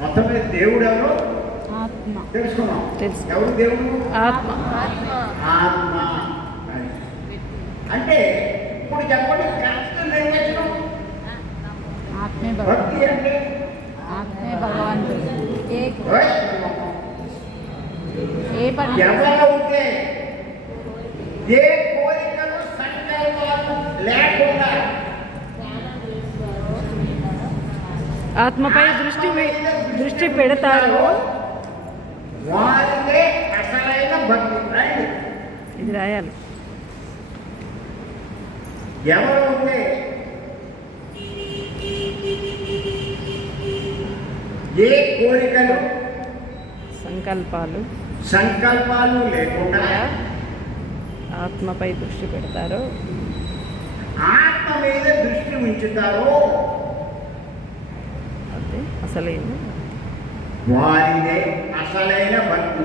మొత్తం మీద దేవుడు ఎవరు ఆత్మ తెలుసుకున్నాం. తెలుసు. ఎవరు దేవుడు? ఆత్మ. ఆత్మ. అంటే ఇప్పుడు చెప్పండి కరెక్ట్ నిర్వచనం. ఆత్మే భక్తి భగవాన్. అంటే ఆత్మే భగవంతుడు. ఏ పని ఎవరైతే ఏ కోరికలు సంకల్పాలు లేకుండా ఆత్మపై దృష్టి పెడతారో వారిదే అసలైన భక్తి. రైట్? ఇది రాయాలి. ఎవరైతే ఏ కోరికలు సంకల్పాలు లేకుండా ఆత్మపై దృష్టి పెడతారో, ఆత్మ మీద దృష్టి ఉంచుతారో అదే అసలైన వారిదే అసలైన భక్తి.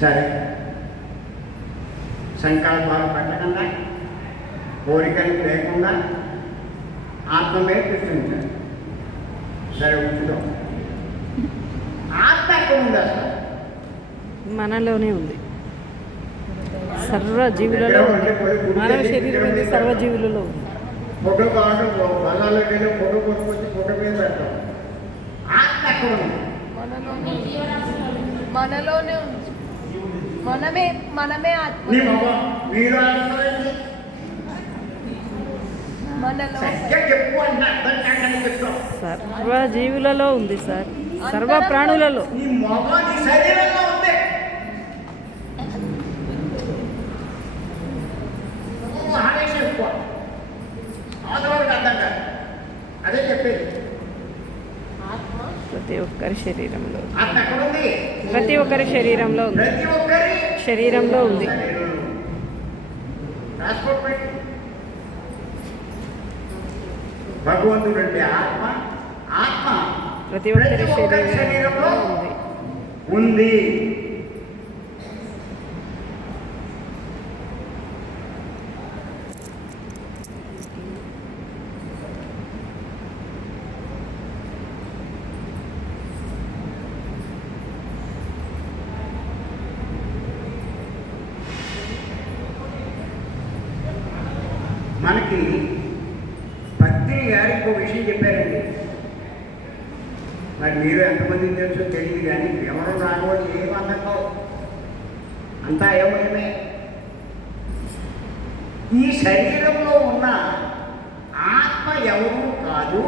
సరే, సంకల్పాలు పెట్టకుండా కోరికలు లేకుండా ఆత్మ మీద దృష్టి ఉంచాలి. సరే, ఉంచుదాం. ఆత్మ ఎక్కడ ఉంది అసలు? మనలోనే ఉంది. సర్వజీవులలో ఉంది. మానవ శరీరం ఉంది, సర్వజీవులలో ఉంది. ఫోటో కావడం బల్లాలోకి వెళ్ళి ఫోటో కొట్టుకొచ్చి ఫోటో మీద పెడతాం. ఆత్మ ఎక్కడ ఉంది? మనలోనే ఉంది. మనమే ఆత్మ. నీ మొహం మీరు ఆత్మలేండి. మనలో సరిగ్గా చెప్పు అంటే అర్థం కాదని చెప్తాం. సర్వజీవులలో ఉంది సార్, సర్వ ప్రాణులలో. నీ మొహం నీ శరీరంలో ఉంది. ఆవేశం ఎక్కువ, అవతలకి అర్థం కాదు. అదే చెప్పేది. ప్రతి ఒక్కరి శరీరంలో, ఆత్మ ఎక్కడ ఉంది? ప్రతి ఒక్కరి శరీరంలో ఉంది. ప్రతి ఒక్కరి శరీరంలో ఉంది. రాసుకోండి. భగవంతుడు అంటే ఆత్మ. ఆత్మ ప్రతి ఒక్కరి శరీరంలో ఉంది. ఉంది. మనకి పత్రి గారు ఇంకో విషయం చెప్పారండి. మరి మీరు ఎంతమందికి తెలుసో తెలియదు, కానీ ఎవరు రాకపోతే ఏం అందకో అంతా ఏమేమే. ఈ శరీరంలో ఉన్న ఆత్మ ఎవరు కాదు,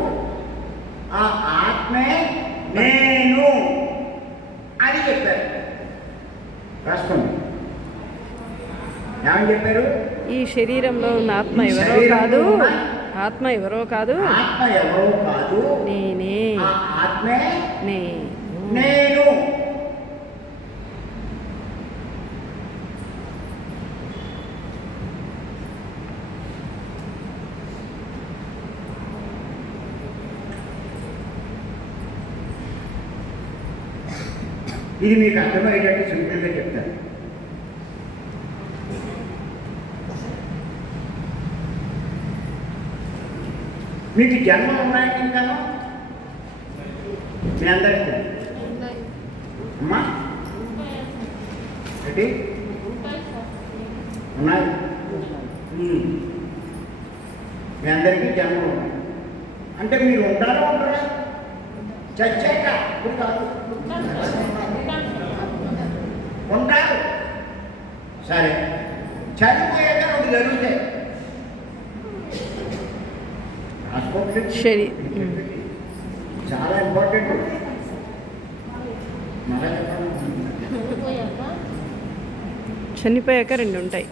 ఆ ఆత్మే నేను అని చెప్పారు. రాసుకోండి. ఏమని చెప్పారు? ఈ శరీరంలో ఉన్న ఆత్మ ఎవరో కాదు, ఆత్మ ఎవరో కాదు, ఆత్మ ఎవరో కాదు, నేనే. ఆ ఆత్మే నేను. ఇది మీకు అర్థమయ్యేటట్టు సింపుల్గా చెప్తాను. మీకు జన్మలు ఉన్నాయండి ఇంకాను? మీ అందరికీ అమ్మా ఏంటి ఉన్నాయి? మీ అందరికీ జన్మలు ఉన్నాయి. అంటే మీరు ఉంటారా ఉంటారా? చచ్చాక ఇప్పుడు కాదు, ఉంటారు. సరే, చనిపోయాక ఒకటి జరుగుతాయి. చాలా ఇంపార్టెంట్. చనిపోయాక రెండు ఉంటాయి.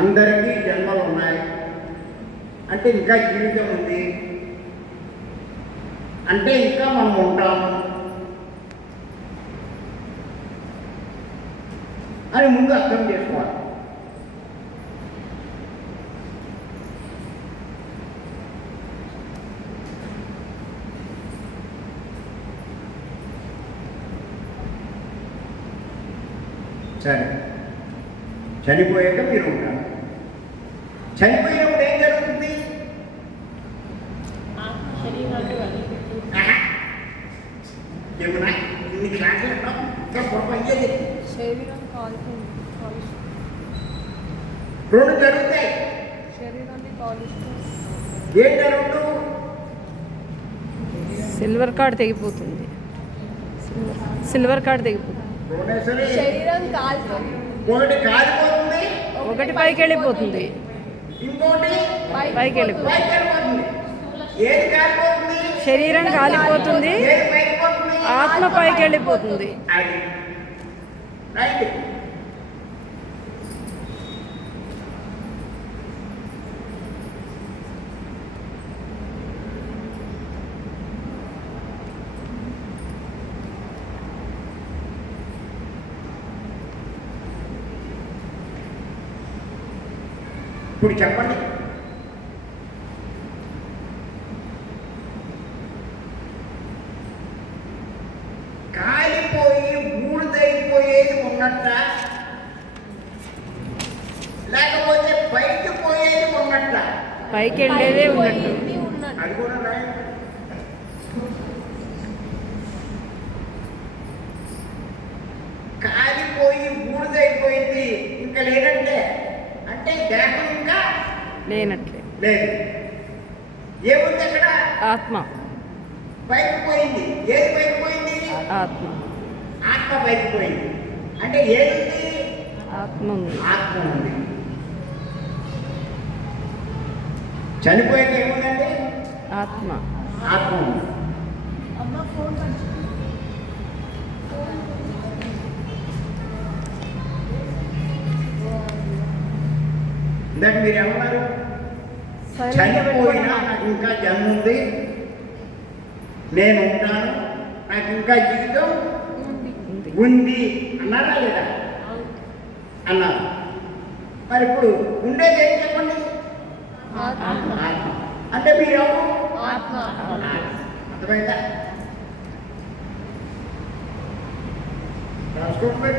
అందరికీ జన్మలు ఉన్నాయి అంటే ఇంకా జీవితం ఉంది అంటే ఇంకా మనం ఉంటాము అని ముందు అర్థం చేసుకోవాలి. సరే, చనిపోయాక మీరు ఉంటారు. చనిపోయినప్పుడు ఏం జరుగుతుంది? ఏమన్నా ఇన్ని క్లాసులు ఇంకా పొరప అయ్యేది. శరీరం రెండు జరుగుతాయి. శరీరాన్ని కాలుస్తుంది. ఏంటి రెండు? సిల్వర్ కార్డ్ తెగిపోతుంది. సిల్వర్ కార్డ్ తెగిపోతుంది. రెండే సరే. శరీరం కాలుతుంది. ఒకటి కాలిపోతుంది, ఒకటి పైకి వెళ్ళిపోతుంది. ఇంకోటి పైకి వెళ్ళిపోతుంది. పైకి వెళ్ళిపోతుంది. ఏది కాలిపోతుంది? శరీరం కాలిపోతుంది, ఏది పైకి పోతుంది? ఆత్మ పైకి వెళ్ళిపోతుంది. అది రైట్. ఇప్పుడు చెప్పండి, కాలిపోయి బూడిదైపోయేది ఉన్నట్ట, లేకపోతే పైకి పోయేది ఉన్నట్ట? పైకి వెళ్ళేదే ఉన్నట్టు. అది కూడా రైట్. కాలిపోయి బూడిదైపోయింది ఇంకా లేదంటే అంటే దేహం ఇంకా లేనట్లే. లేదు. ఏముంది అక్కడ? ఆత్మ. పైకి పోయింది. ఏది పైకి పోయింది? ఆత్మ. ఆత్మ పైకి పోయింది. అంటే ఏది? ఆత్మ ఉంది. ఆత్మ ఉంది. చనిపోయాక ఏముందండి? ఆత్మ. ఆత్మ ఉంది. అమ్మ ఫోన్ ఇందాక మీరు ఏమన్నారు? చనిపోయినా నాకు ఇంకా జన్మ ఉంది, నేను ఉంటాను, నాకు ఇంకా జీవితం ఉంది అన్నారా లేదా? అన్నారు. మరి ఇప్పుడు ఉండేది ఏం చెప్పండి? ఆత్మ. ఆత్మ. అంటే మీరు ఎవరు? ఆత్మ. అర్థమైందా? రాసుకోండి.